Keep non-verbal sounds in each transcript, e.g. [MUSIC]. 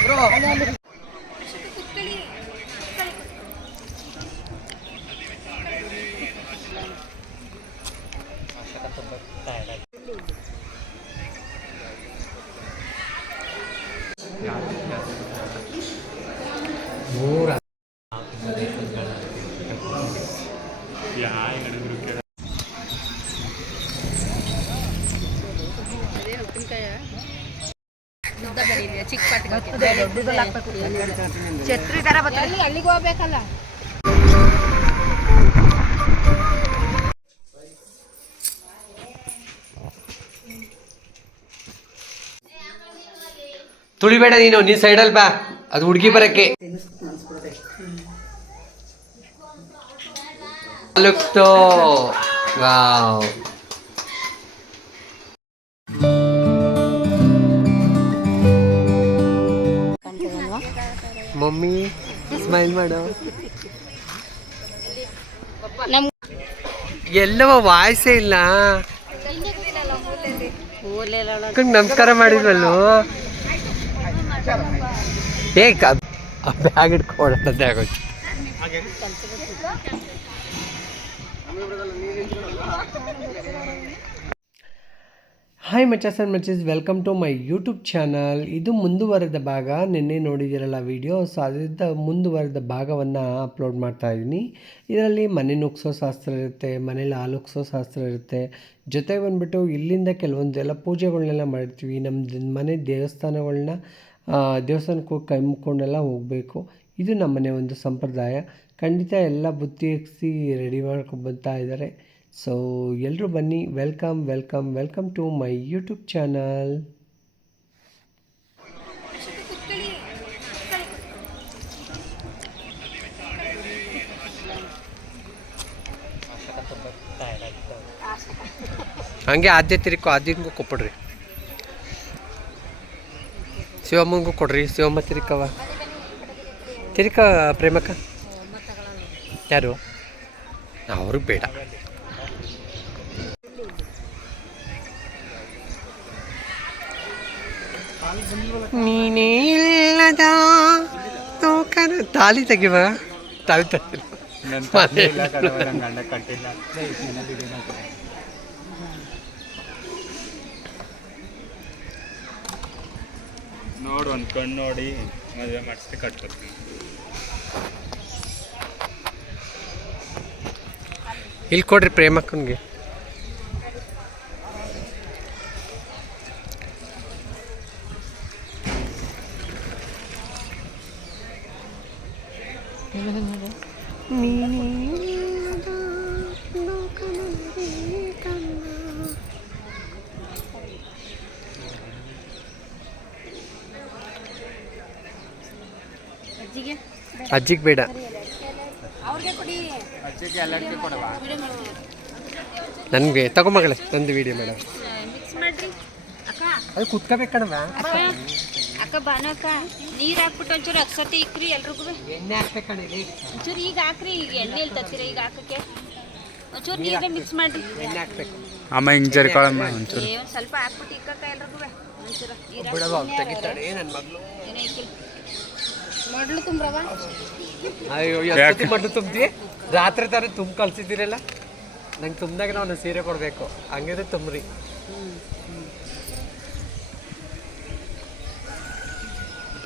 ಮೂರ ಛತ್ರಿ ತರ ಬರ್ತದೆ ಅಲ್ಲಿಗೆ ಹೋಗ್ಬೇಕಲ್ಲ? ತುಳಿಬೇಡ ನೀನು ನೀನ್ ಸೈಡಲ್ಲಿ ಬಾ. ಅದು ಹುಡುಗಿ ಬರಕ್ಕೆ. ಲುಕ್ತೋ ವಾವ್. ಮಮ್ಮಿ ಸ್ಮೈಲ್ ಮಾಡು. ಎಲ್ಲವ ವಾಯ್ಸೇ ಇಲ್ಲ. ನಮಸ್ಕಾರ ಮಾಡಿದ್ವಲ್ಲು? ಏ ಬ್ಯಾಗ್ ಇಟ್ಕೊಡೋದೇ ಆಗೋಯ್ತು ಹಾಯ್ ಮಚಸ್ and ಮಚಸ್ welcome to my YouTube channel ಇದು ಮುಂದುವರೆದ ಭಾಗ. ನಿನ್ನೆ ನೋಡಿದಿರಲ್ಲ ವಿಡಿಯೋ ಸೊ ಅದರಿಂದ ಮುಂದುವರೆದ ಭಾಗವನ್ನು ಅಪ್ಲೋಡ್ ಮಾಡ್ತಾ ಇದ್ದೀನಿ. ಇದರಲ್ಲಿ ಮನೆ ನುಗ್ಸೋ ಶಾಸ್ತ್ರ ಇರುತ್ತೆ ಮನೇಲಿ ಹಾಲುಗ್ಸೋ ಶಾಸ್ತ್ರ ಇರುತ್ತೆ. ಜೊತೆಗೆ ಬಂದುಬಿಟ್ಟು ಇಲ್ಲಿಂದ ಕೆಲವೊಂದು ಎಲ್ಲ ಪೂಜೆಗಳನ್ನೆಲ್ಲ ಮಾಡಿರ್ತೀವಿ ನಮ್ಮ ಮನೆ ದೇವಸ್ಥಾನಗಳನ್ನ ದೇವಸ್ಥಾನಕ್ಕೆ ಹೋಗಿ ಕೈ ಮುಕ್ಕೊಂಡೆಲ್ಲ ಹೋಗಬೇಕು. ಇದು ನಮ್ಮನೆ ಒಂದು ಸಂಪ್ರದಾಯ. ಖಂಡಿತ ಎಲ್ಲ ಬುತ್ತಿ ಎಕ್ಸಿ ರೆಡಿ ಮಾಡ್ಕೊಂಡು ಬರ್ತಾ ಇದ್ದಾರೆ. ಸೊ ಎಲ್ಲರೂ ಬನ್ನಿ. Welcome welcome welcome to my YouTube channel ಹಂಗೆ ಆದ್ಯ ತಿರುಕು, ಆದ್ಯಂಗೂ ಕೊಟ್ಬಿಡ್ರಿ. ಶಿವಮ್ಮಂಗೂ ಕೊಡ್ರಿ, ಶಿವಮ್ಮ ತಿರುಕವ ತಿರುಕ ಪ್ರೇಮಕ್ಕ. ಯಾರು? ಅವ್ರಿಗೆ ಬೇಡ. ನೀನೇ ಇಲ್ಲದ ಲೋಕನ ತಾಲಿ ತೆಗಿವ. ತಾಲಿ ತೆಗಿಲ್ಲ ನೋಡು ಒಂದು ಕಣ್ಣು ನೋಡಿ ಮದುವೆ ಮಾಡಿಸಿ ಕಟ್ಕೊಡ್ತೀನಿ ಇಲ್ಲಿ ಕೊಡ್ರಿ ಪ್ರೇಮಕ್ಕನಿಗೆ. ಅಜ್ಜಿಗೆ ಅಜ್ಜಿಗೆ ಬೇಡ. ಅವ್ರಿಗೆ ಕೊಡಿ. ಅಜ್ಜಿಗೆ ಎಲ್ಲರಿಗೂ ಕೊಡವಾ ನನಗೆ ತಗೊಂಬಗಳೇ ನಂದು ವಿಡಿಯೋ ಮೇಡಮ್ ಮಿಕ್ಸ್ ಮಾಡ್ರಿ. ಅಕ್ಕ. ಅದು ಕುತ್ಕೋಬೇಕು ಅಕ್ಕ ಅಕ್ಕ ಬಾನು ಅಕ್ಕ. ನೀರ್ ಹಾಕ್ಬಿಟ್ಟು ಒಂಚೂರು ಅಕ್ಸತಿ ಇಕ್ರಿ ಎಲ್ರಿಗೂ. ಎಣ್ಣೆ ಹಾಕ್ಬೇಕು ಕಣೀಲಿ ಒಂಚೂರು ಈಗ ಹಾಕ್ರಿ ಈಗ ಎಣ್ಣೆ ಎಲ್ಲಿ ತತ್ತೀರ ಈಗ ಹಾಕಕ್ಕೆ? ಒಂಚೂರು ನೀರೇ ಮಿಕ್ಸ್ ಮಾಡಿ ಎಣ್ಣೆ ಹಾಕ್ಬೇಕು ಅಮ್ಮ ಹಿಂಗೆ ಜರ್ಕೊಳಮ್ಮ ಒಂಚೂರು. ಏ ಒಂದ್ ಸ್ವಲ್ಪ ಹಾಕ್ಬಿಟ್ಟು ಇಕ್ಕಕ್ಕ ಎಲ್ರಿಗೂ ಒಂಚೂರು ನೀರ್ ಬಿಡವ ತೆಗಿತಾಳೆ ನನ್ನ ಮಗಳು? ಏನೇ ಇಕ್ಕಿಲ್ಲ ತುಂಬ್ರವ? ಅಯ್ಯೋ ಮಣ್ಣು ತುಂಬ್ತಿ? ರಾತ್ರಿ ತಾನೇ ತುಂಬ ಕಳ್ಸಿದ್ದೀರಲ್ಲ ನಂಗೆ ತುಂಬ್ದಾಗ ನಾವು ಸೀರೆ ಕೊಡಬೇಕು. ಹಂಗಿದ್ರೆ ತುಂಬ್ರಿ.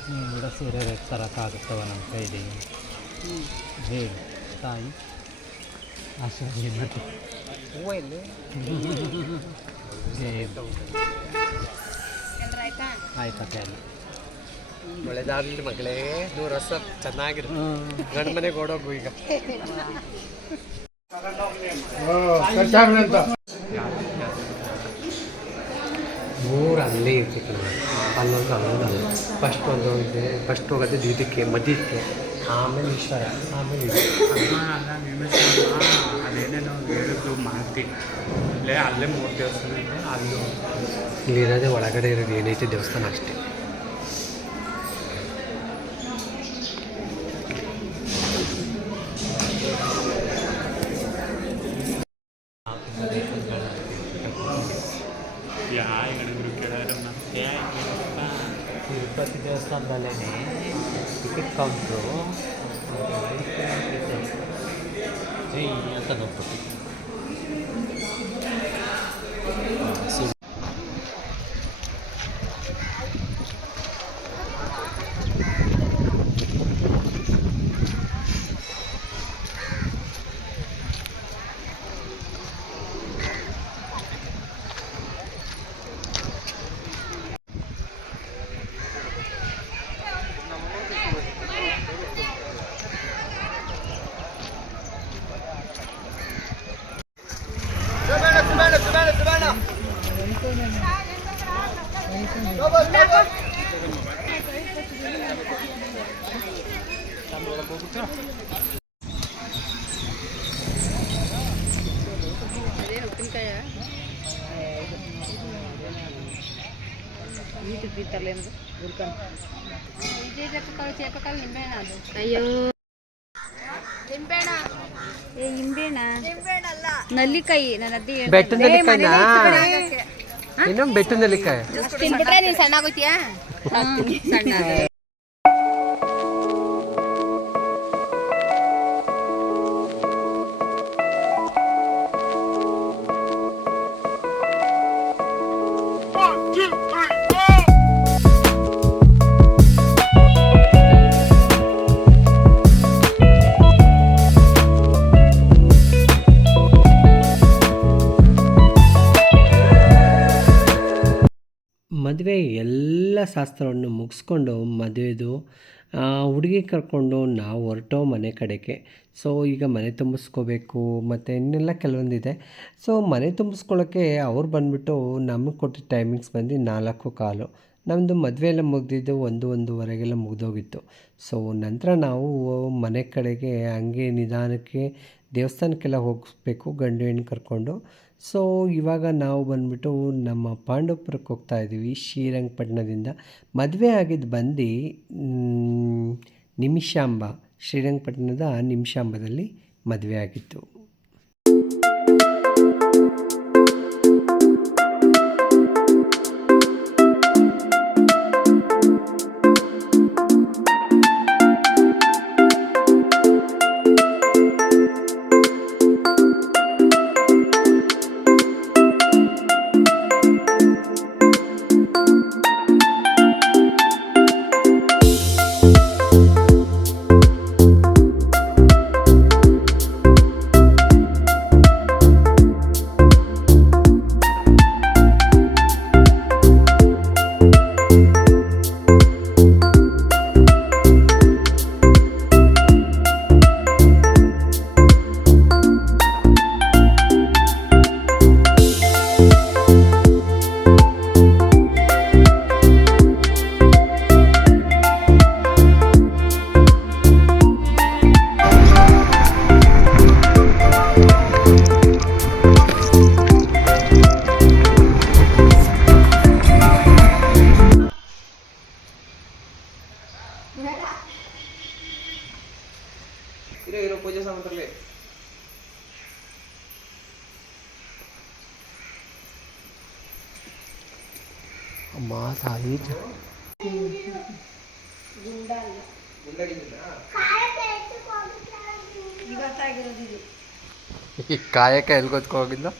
ಕೂಡ ಸೀರೆ ತರೋಕ್ಕಾಗುತ್ತವ ನಮ್ಮ ಕೈಲಿ? ಹೇಳಿ ತಾಯಿ. ಆಶೀರ್ವಾದ ಮಾಡಿ. ಹೂವು ಹೇಳಿ. ಆಯ್ತಾ? ಅಲ್ಲಿ ಒಳ್ಳೆದಾಗ್ಲಿ ಮಗಳೇ ನೂರು ವರ್ಷ ಚೆನ್ನಾಗಿರು. ಗಂಡ ಮನೆಗೆ ಓಡೋಗು ಈಗ. ಮೂರು ಅಲ್ಲೇ ಇರ್ತಿತ್ತು ಅಲ್ಲೊಂದು ಅಲ್ಲೊಂದು ಅಲ್ಲ. ಫಸ್ಟ್ ಒಂದು ಇದೆ ಫಸ್ಟ್ ಹೋಗೋದು ದ್ವಿತಕ್ಕೆ ಮಧ್ಯಕ್ಕೆ. ಆಮೇಲೆ ಈಶ್ವರ ಆಮೇಲೆ ಇದು. ಅದೇನೇನೋ ಹೇಳಿದ್ರು ಮಾತಿ ಅಲ್ಲೇ ಅಲ್ಲೇ ಮೂರು ದೇವಸ್ಥಾನ ಇದೆ ಅಲ್ಲೂ ಇಲ್ಲಿರೋದೇ ಒಳಗಡೆ ಇರೋದು ಏನೈತೆ ದೇವಸ್ಥಾನ ಅಷ್ಟೇ. తిరుపతి దేవస్థానం వల్లనే టికెట్ కౌంటర్. అంత నొప్పి. ನಲ್ಲಿಕಾಯಿ ನನ್ನ ಅದ್ದಿ. ಬೆಟ್ಟದ ನೆಲ್ಲಿಕಾಯಿನಾ? ಬೆಟ್ಟದ ನೆಲ್ಲಿಕಾಯಿ. ತಿನ್ಬಿಟ್ರೆ ನೀನ್ ಸಣ್ಣ ಆಗೋತಿಯಾ ಶಾಸ್ತ್ರವನ್ನು ಮುಗಿಸ್ಕೊಂಡು ಮದುವೆದು ಹುಡುಗಿ ಕರ್ಕೊಂಡು ನಾವು ಹೊರಟೋ ಮನೆ ಕಡೆಗೆ. ಸೊ ಈಗ ಮನೆ ತುಂಬಿಸ್ಕೋಬೇಕು, ಮತ್ತು ಇನ್ನೆಲ್ಲ ಕೆಲವೊಂದಿದೆ. ಸೊ ಮನೆ ತುಂಬಿಸ್ಕೊಳ್ಳೋಕ್ಕೆ ಅವ್ರು ಬಂದುಬಿಟ್ಟು ನಮಗೆ ಕೊಟ್ಟಿದ್ದ ಟೈಮಿಂಗ್ಸ್ ಬಂದು ನಾಲ್ಕು ಕಾಲು. ನಮ್ಮದು ಮದುವೆ ಎಲ್ಲ ಮುಗಿದಿದ್ದು ಒಂದು, ಒಂದೂವರೆಗೆಲ್ಲ ಮುಗಿದೋಗಿತ್ತು. ಸೊ ನಂತರ ನಾವು ಮನೆ ಕಡೆಗೆ ಹಂಗೆ ನಿಧಾನಕ್ಕೆ ದೇವಸ್ಥಾನಕ್ಕೆಲ್ಲ ಹೋಗಬೇಕು, ಗಂಡು ಹೆಣ್ಣು ಕರ್ಕೊಂಡು. ಸೊ ಇವಾಗ ನಾವು ಬಂದ್ಬಿಟ್ಟು ನಮ್ಮ ಪಾಂಡವಪುರಕ್ಕೆ ಹೋಗ್ತಾ ಇದ್ದೀವಿ, ಶ್ರೀರಂಗಪಟ್ಟಣದಿಂದ. ಮದುವೆ ಆಗಿದ್ದು ಬಂದು ನಿಮಿಷಾಂಬ, ಶ್ರೀರಂಗಪಟ್ಟಣದ ನಿಮಿಷಾಂಬದಲ್ಲಿ ಮದುವೆ ಆಗಿತ್ತು. ಅಮ್ಮ, ತಾಯಿ. ಈ ಕಾಯಕ ಎಲ್ಲಿ ಗೊತ್ಕೊ ಹೋಗಿದ್ದು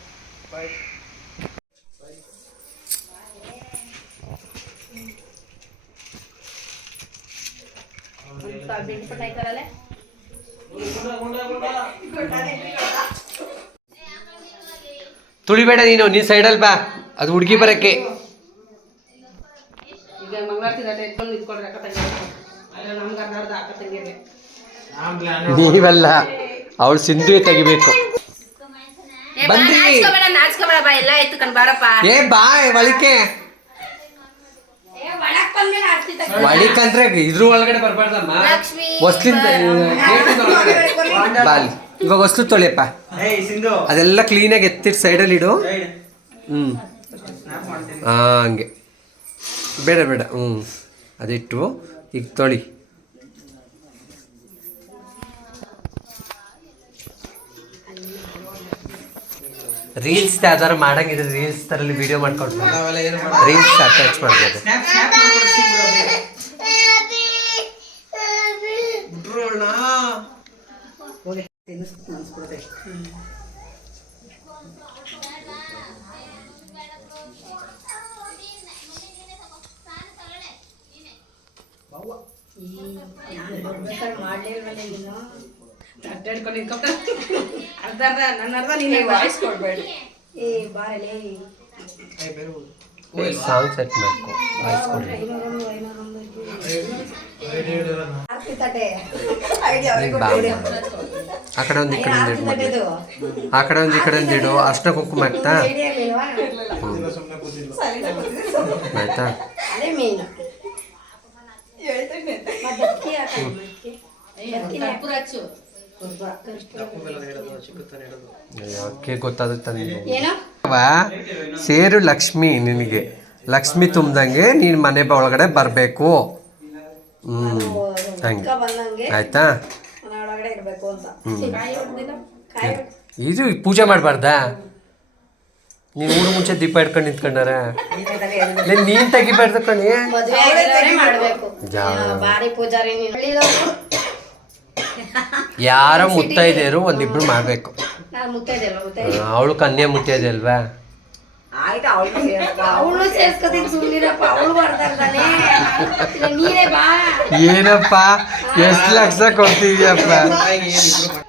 ತುಳಿಬೇಡ ನೀನು ನೀ ಸೈಡಲ್ಲಿ ಬಾ. ಅದು ಹುಡುಗಿ ಬರಕ್ಕೆ. ನೀವಲ್ಲ ಅವಳು ಸಿಂಧು ತೆಗಿಬೇಕು. ಬಂದ್ರಿ. ಏ ಬಾಯ್ ಒಳಿಕೆ ಒಳಿಕಂದ್ರೆ ಇದ್ರ ಒಳಗಡೆ ಬರ್ಬಾರ್ದಮ್ಮ. ಹೊಸ್ಲಿಂದ. ಇವಾಗ ಹೊಸ್ಲು ತೊಳಿಯಪ್ಪ. ಅದೆಲ್ಲ ಕ್ಲೀನಾಗಿ ಎತ್ತಿಟ್ಟು ಸೈಡಲ್ಲಿ ಇಡು. ಹ್ಞೂ ಹಾಂ ಹಂಗೆ. ಬೇಡ ಬೇಡ ಹ್ಞೂ ಅದಿಟ್ಟು ಈಗ ತೊಳಿ ರೀಲ್ಸ್ ಯಾವ್ದಾರು ಮಾಡಂಗಿದ್ರೆ ರೀಲ್ಸ್ ತರಲ್ಲಿ ವಿಡಿಯೋ ಮಾಡ್ಕೊಂಡು ರೀಲ್ಸ್ ಅಟ್ಯಾಚ್ ಮಾಡ್ಬೋದು ಸಾಂಗ್ ಸೆಟ್. ಆ ಕಡೆ ಒಂದು ಈ ಕಡೆ ಒಂದು ಇಡು. ಆ ಕಡೆ ಒಂದು ಈ ಕಡೆ ಅರ್ಶಿನ ಕುಂಕುಮ ಯಾಕೆ ಗೊತ್ತಾಗುತ್ತೆ ಸೇರು ಲಕ್ಷ್ಮಿ ನಿನಗೆ. ಲಕ್ಷ್ಮಿ ತುಂಬ್ದಂಗೆ ನೀನು ಮನೆ ಬ- ಒಳಗಡೆ ಬರಬೇಕು. ಹ್ಞೂ ಹಂಗೆ. ಬಂದಂಗೆ ಆಯ್ತಾ? ಮನೆ ಒಳಗಡೆ ಇರ್ಬೇಕು ಅಂತ. ಇದು ಪೂಜೆ ಮಾಡಬಾರ್ದಾ? ನೀನು ಊರು ಮುಂಚೆ ದೀಪ ಇಟ್ಕೊಂಡು ನಿಂತ್ಕೊಂಡಾರ? ನೀನು ನೀನು ತೆಗಿಬಾರ್ದು ಕಣಿ. ಬಾರಿ ಪೂಜಾರಿ ಯಾರೋ ಮುತ್ತೈದೆಯರು ಒಂದಿಬ್ರು ಮಾಡಬೇಕು. ಅವಳು ಕನ್ಯಾ ಮುತ್ತೈದೆ ಅಲ್ವಾ? ಆಯ್ತು [LAUGHS] ಅವಳು ಅವಳು ಸೇರ್ಸ್ಕೊತೀನಿ ಸುಮ್ಮನಿರಪ್ಪ ಅವಳು ಮಾಡ್ತಾರ್ದಾನೆ [LAUGHS] ನೀನೇ ಬಾ. ಏನಪ್ಪ ಎಷ್ಟು ಲಕ್ಷ ಕೊಡ್ತಿದ್ಯಪ್ಪ [LAUGHS]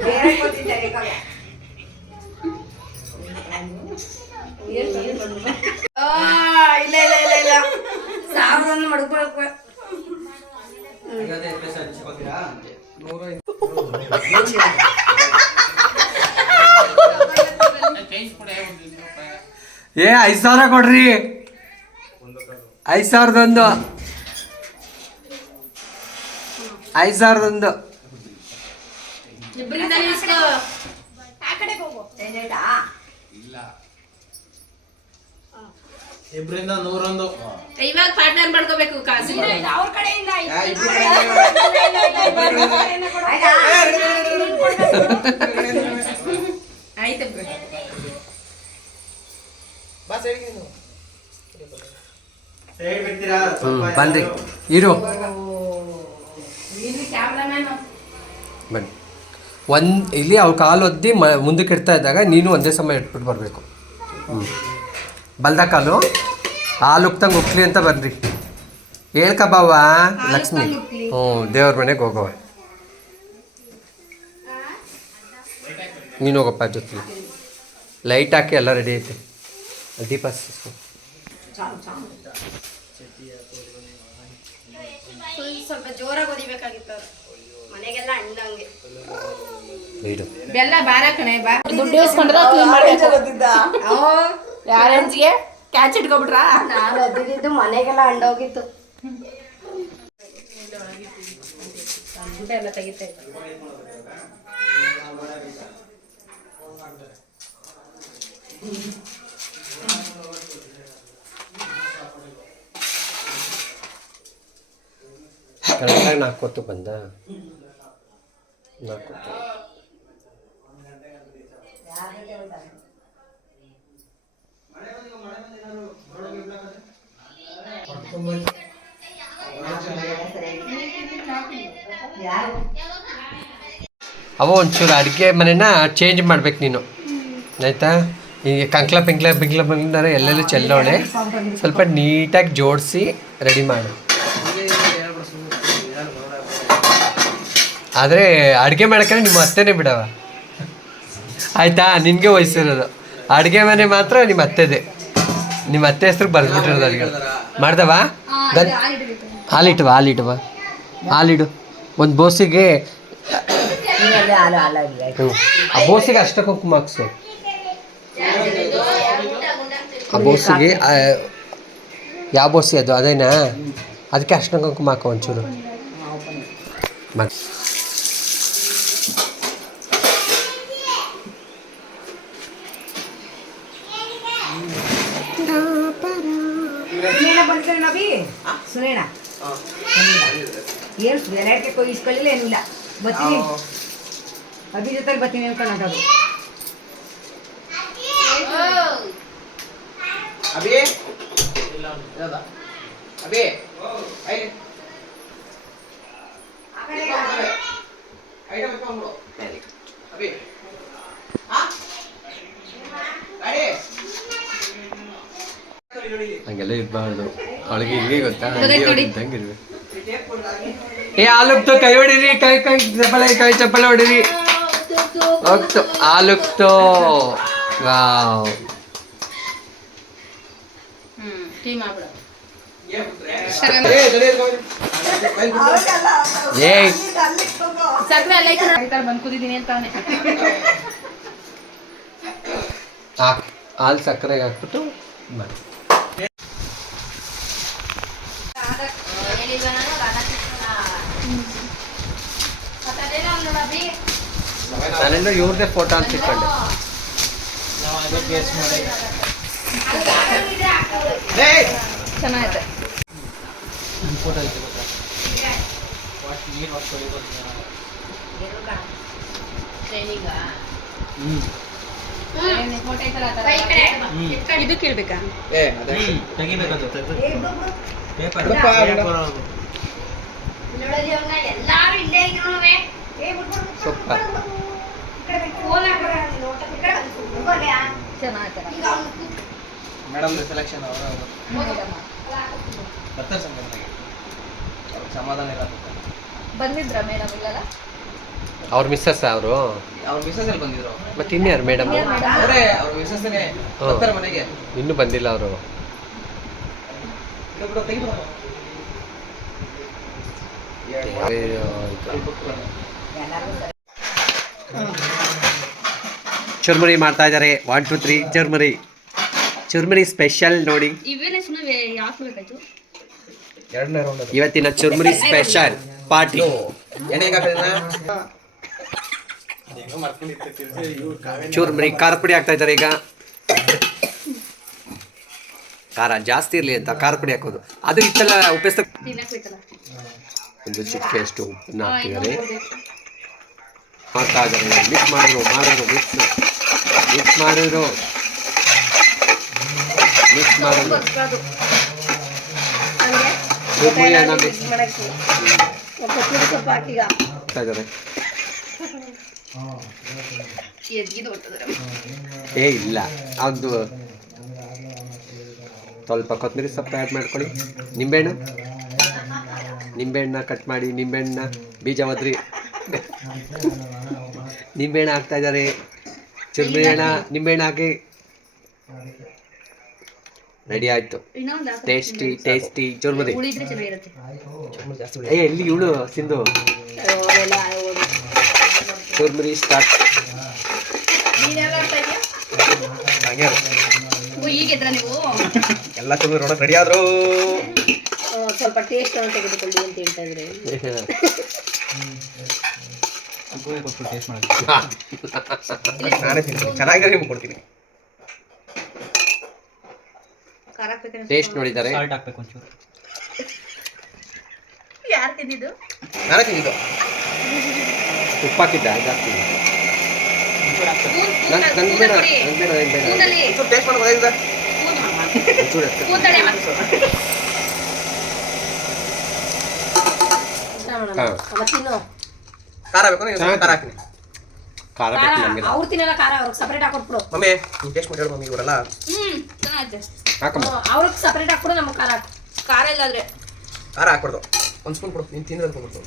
ಬೇರೆ ಕೊಟ್ಟಿದ್ದಾರೆ ಕಾಲ. ಆ, ಇಲ್ಲ ಇಲ್ಲ ಇಲ್ಲ ಇಲ್ಲ. ಮಡ್ಕೊಳಕ್ ಏ ಐದು ಸಾವಿರ ಕೊಡ್ರಿ. ಐದು ಸಾವಿರದೊಂದು. ಐದು ಸಾವಿರದೊಂದು. ಇಬ್ರಿಂದ ನೂರೊಂದು ಇವಾಗ ಪಾರ್ಟ್ನರ್ ಮಾಡ್ಕೋಬೇಕು ಕಾಸು ಅವ್ರ ಕಡೆಯಿಂದ ಆಯ್ತು ಸೈಡ್ ಬಿಡ್ತೀರಾ ಹ್ಞೂ ಬನ್ರಿ ಇರು ಇಲ್ಲಿ ಕ್ಯಾಮ್ರಾಮ್ಯಾನ್ ಬನ್ನಿ ಒಂದು, ಇಲ್ಲಿ ಅವ್ರ ಕಾಲು ಒದ್ದಿ ಮ, ಮುಂದಕ್ಕೆ ಇಡ್ತಾ ಇದ್ದಾಗ ನೀನು ಒಂದೇ ಸಮಯ ಇಟ್ಬಿಟ್ಟು ಬರಬೇಕು. ಹ್ಞೂ ಬಲ್ದ ಕಾಲು? ಹಾಲು ಉಕ್ತಂಗೆ ಉಕ್ಲಿ ಅಂತ ಬನ್ರಿ. ಹೇಳ್ಕ ಬಾವ, ಲಕ್ಷ್ಮಿ. ಹ್ಞೂ, ದೇವ್ರ ಮನೆಗೆ ಹೋಗವ ನೀನು ಹೋಗಪ್ಪ ಜೊತೆ ಲೈಟ್ ಹಾಕಿ ಎಲ್ಲ ರೆಡಿ ಐತೆ. ದೀಪ ಸ್ವಲ್ಪ ಜೋರಾಗಿ. ಮನೆಗೆಲ್ಲ ಅಣ್ಣಂಗೆ ಬೆಲ್ಲ ಬಾರ ಕಣೆ ಬಾ. ದುಡ್ಡು ಇಸ್ಕೊಂಡ್ರೆ ಕ್ಲೀನ್ ಮಾಡ್ಬೇಕು. ಕ್ಯಾಚ್ ಇಟ್ಕೊಬಿಟ್ರಾ? ನಾನು ಮನೆಗೆಲ್ಲ ಅಂಡೋಗಿತ್ತು ಎಲ್ಲ ತೆಗಿತಾ ಕರೆಕ್ಟಾಗಿ ನಾಲ್ಕು ಹೊತ್ತು ಬಂದ. ಅವ ಒಂಚೂರು ಅಡುಗೆ ಮನೆನ ಚೇಂಜ್ ಮಾಡ್ಬೇಕು ನೀನು. ಆಯಿತಾ? ಈಗ ಕಂಕ್ಲ ಪಿಂಕ್ಲ ಪಿಂಕ್ಲ ಬಂದರೆ ಎಲ್ಲೆಲ್ಲೂ ಚೆಲ್ಲೋಳೆ ಸ್ವಲ್ಪ ನೀಟಾಗಿ ಜೋಡಿಸಿ ರೆಡಿ ಮಾಡು. ಆದರೆ ಅಡುಗೆ ಮಾಡ್ಕೊಂಡು ನಿಮ್ಮ ಅತ್ತೆನೇ ಬಿಡವ. ಆಯಿತಾ? ನಿನಗೆ ವಯಸ್ಸಿರೋದು. ಅಡುಗೆ ಮನೆ ಮಾತ್ರ ನಿಮ್ಮ ಅತ್ತೆದೆ. ನಿಮ್ಮ ಅತ್ತೆ ಹೆಸ್ರು ಬರೆದ್ಬಿಟ್ಟಿರೋದು ಅಡುಗೆ ಮಾಡ್ದವ? ಗನ್ ಹಾಲಿಟ್ವ ಹಾಲಿಡು ಒಂದು ಬೋಸಿಗೆ ಹ್ಞೂ ಆ ಬೋಸಿಗೆ ಅಷ್ಟ ಕುಂಕುಮ ಹಾಕ್ಸು. ಆ ಬೋಸಿಗೆ ಯಾವ ಬೋಸಿ ಅದು? ಅದೇನಾ? ಅದಕ್ಕೆ ಅಷ್ಟ ಕುಂಕುಮ ಹಾಕೋ ಒಂಚೂರು. ಮತ್ತೆ ಸುನೇಣ ಏನು ವೆರೈಟಿ ಇಸ್ಕೊಳ್ಳಿಲ್ಲ ಏನಿಲ್ಲ ಬರ್ತೀನಿ ಅಭಿ ಜೊತೆಲಿ ಬರ್ತೀನಿ ಅನ್ಕೊಳ್ಳೋದು ಅಭಿ ಅಭಿ ಅಭಿ ಹಂಗೆಲ್ಲ ಇರಬಾರ್ದು. ಅವಳಿಗೆ ಹಿಂಗೆ ಗೊತ್ತಾ. ಹಂಗಿರ್ಬೇಕು ಏ ಆಲುಕ್ತು ಕೈ ಹೊಡಿರಿ ಕೈ ಕೈ ಚಪ್ಪಲ ಕೈ ಚಪ್ಪಲ ಹೊಡಿರಿ. ಹೋಗ್ತು ಆಲುಕ್ತು ವಾವ್. ಏ ಸಕ್ಕರೆ ಬಂದು ಕೂತಿದ್ದೀನಿ ಹಾಕ್ ಹಾಲು ಸಕ್ಕರೆಗೆ ಹಾಕ್ಬಿಟ್ಟು ಮಾಡಿ ನಾನೆಲ್ಲ ಇವ್ರದೇ ಫೋಟೋ ಅಂತ ಇಟ್ಕೊಂಡೆ. ನಾವು ಇರ್ಬೇಕಾ ಏ ಮಾಡಿ ಮೇಡಮ್ ಸೆಲೆಕ್ಷನ್ ಬರ್ತಾರೆ ಸಮಾಧಾನ ಇಲ್ಲ ಬಂದಿದ್ರ ಮೇಡಮ್ ಇಲ್ಲಲ್ಲ? ಅವ್ರ ಮಿಸ್ಸಸ್ ಅವರು? ಅವ್ರ ಅಲ್ಲಿ ಬಂದಿದ್ರು? ಮತ್ತೆ ಇನ್ಯಾರು ಮೇಡಮ್ ಅವರೇ ಅವ್ರ. ಬರ್ತಾರೆ ಮನೆಗೆ. ಇನ್ನೂ ಬಂದಿಲ್ಲ ಅವರು. ಚುರ್ಮುರಿ ಮಾಡ್ತಾ ಇದಾರೆ one two three churmuri churmuri special ನೋಡಿ. ಇವತ್ತಿನ ಚುರ್ಮುರಿ ಸ್ಪೆಷಲ್ ಪಾರ್ಟಿ? ಚೂರ್ಮುರಿ ಖಾರ ಪುಡಿ ಆಗ್ತಾ ಇದ್ದಾರೆ ಈಗ. ಖಾರ ಜಾಸ್ತಿ ಇರಲಿ ಅಂತ ಖಾರ ಪುಡಿ ಹಾಕೋದು. ಅದು ಇತ್ತಲ್ಲ ಉಪಯೋಗಿಸ್ತಾ ಒಂದು ಚಿಕ್ಕ ಉಪ್ಪನ್ನ ಹಾಕ್ತಿದ್ದಾರೆ. ಹಾಕಾದ್ರೆ ಇದ್ದಾರೆ. ಮಿಕ್ಸ್ ಮಾಡಿದ್ರು ಮಾಡಿದ್ರು ಮಿಕ್ಸ್ ಮಿಕ್ಸ್ ಮಾಡಿದ್ರು. ಮಿಕ್ಸ್ ಮಾಡಿದ್ರು. ಅನ್ನ ಮಿಕ್ಸ್ ಇದ್ದಾರೆ. ಏ ಇಲ್ಲ. ಒಂದು ಸ್ವಲ್ಪ ಕೊತ್ತಂಬರಿ ಸೊಪ್ಪು ಆ್ಯಡ್ ಮಾಡ್ಕೊಳ್ಳಿ. ನಿಂಬೆಹಣ್ಣು. ನಿಂಬೆಹಣ್ಣ ಕಟ್ ಮಾಡಿ ನಿಂಬೆಹಣ್ಣ ಬೀಜ ಒದ್ರಿ. ನಿಂಬೆಹಣ್ಣು ಹಾಕ್ತಾ ಇದ್ದಾರೆ. ಚುರ್ಮುರಿ ಹಣ್ಣ ನಿಂಬೆಹಣ್ಣು ಹಾಕಿ. ರೆಡಿ ಆಯ್ತು. ಇನ್ನೊಂದು ಟೇಸ್ಟಿ ಟೇಸ್ಟಿ ಚುರ್ಮುರಿ. ಏ ಎಲ್ಲಿ ಇವಳು ಸಿಂಧು? ಚುರ್ಮುರಿ ಸ್ಟಾರ್ಟ್ ಹಾಗೆ. ನೀವು? ಎಲ್ಲ ಚುರುಮುರಿ ನೋಡಕ್ ರೆಡಿ ಆದ್ರು. ಸ್ವಲ್ಪ ಟೇಸ್ಟ್ ಅನ್ನು ತೆಗೆದುಕೊಳ್ಳಿ ಅಂತ ಹೇಳ್ತಾ ಇದ್ರೆ. ಟೇಸ್ಟ್ [LAUGHS] ನಾನೇ ತಿಂತೀನಿ. ಚೆನ್ನಾಗಿರೋ ನಿಮ್ಗೆ ಕೊಡ್ತೀನಿ. ಟೇಸ್ಟ್ ನೋಡಿದ್ದಾರೆ. ಸಾಲ್ಟ್ ಹಾಕ್ಬೇಕು ಒಂಚೂರು. ಯಾರು ತಿಂದಿದ್ದು? ನಾನೇ ತಿಂದಿದ್ದು. ಜಾಸ್ತಿ. ಖಾರ ಬೇಕು ನೀವು ಸ್ವಲ್ಪ ಖಾರ ಹಾಕ್ತೀನಿ. ಖಾರ ಬೇಕು ನಮಗೆ ಅವ್ರು ತಿನ್ನಲ್ಲ ಖಾರ ಅವ್ರಿಗೆ ಸಪ್ರೇಟ್ ಹಾಕೊಟ್ಬಿಡು. ಮಮ್ಮಿ ನೀವು ಟೇಸ್ಟ್ ಮಾಡಿ ಮಮ್ಮಿ ಇವರೆಲ್ಲ. ಹಾಕಮ್ಮ. ಅವ್ರಿಗೆ ಸಪ್ರೇಟ್ ಹಾಕ್ಬಿಡು ನಮಗೆ ಖಾರ ಹಾಕು. ಖಾರ ಇಲ್ಲಾದ್ರೆ. ಖಾರ ಹಾಕ್ಬಾರ್ದು. ಒಂದು ಸ್ಪೂನ್ ಕೊಡು ನೀನು ತಿಂದ್ರೆ ಕೊಡ್ಬಿಟ್ಟು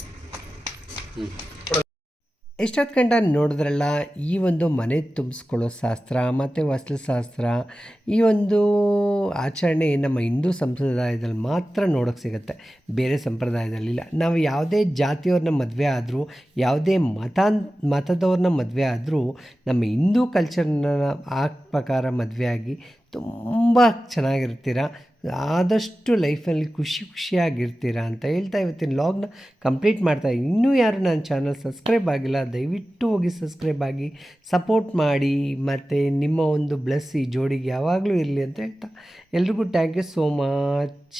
ಎಷ್ಟೊತ್ತು ಗಂಟ ನೋಡಿದ್ರಲ್ಲ, ಈ ಒಂದು ಮನೆ ತುಂಬಿಸ್ಕೊಳ್ಳೋ ಶಾಸ್ತ್ರ, ಮತ್ತು ಶಾಸ್ತ್ರ, ಈ ಒಂದು ಆಚರಣೆ ನಮ್ಮ ಹಿಂದೂ ಸಂಪ್ರದಾಯದಲ್ಲಿ ಮಾತ್ರ ನೋಡೋಕ್ಕೆ ಸಿಗುತ್ತೆ. ಬೇರೆ ಸಂಪ್ರದಾಯದಲ್ಲಿಲ್ಲ ನಾವು ಯಾವುದೇ ಜಾತಿಯವ್ರನ್ನ ಮದುವೆ ಆದರೂ, ಯಾವುದೇ ಮತ, ಮತದವ್ರನ್ನ ಮದುವೆ ಆದರೂ, ನಮ್ಮ ಹಿಂದೂ ಕಲ್ಚರ್ನ ಆ ಪ್ರಕಾರ ಮದುವೆ ಆಗಿ ತುಂಬ ಚೆನ್ನಾಗಿರ್ತೀರ? ಆದಷ್ಟು ಲೈಫಲ್ಲಿ ಖುಷಿ ಖುಷಿಯಾಗಿರ್ತೀರ ಅಂತ ಹೇಳ್ತಾ ಇವತ್ತಿನ ಲಾಗ್ನ ಕಂಪ್ಲೀಟ್ ಮಾಡ್ತಾ ಇನ್ನೂ ಯಾರು ನನ್ನ ಚಾನಲ್ ಸಬ್ಸ್ಕ್ರೈಬ್ ಆಗಿಲ್ಲ, ದಯವಿಟ್ಟು ಹೋಗಿ ಸಬ್ಸ್ಕ್ರೈಬ್ ಆಗಿ ಸಪೋರ್ಟ್ ಮಾಡಿ, ಮತ್ತು ನಿಮ್ಮ ಒಂದು ಬ್ಲೆಸ್ ಈ ಜೋಡಿಗೆ ಯಾವಾಗಲೂ ಇರಲಿ ಅಂತ ಹೇಳ್ತಾ. ಎಲ್ರಿಗೂ ಥ್ಯಾಂಕ್ ಯು ಸೋ ಮಚ್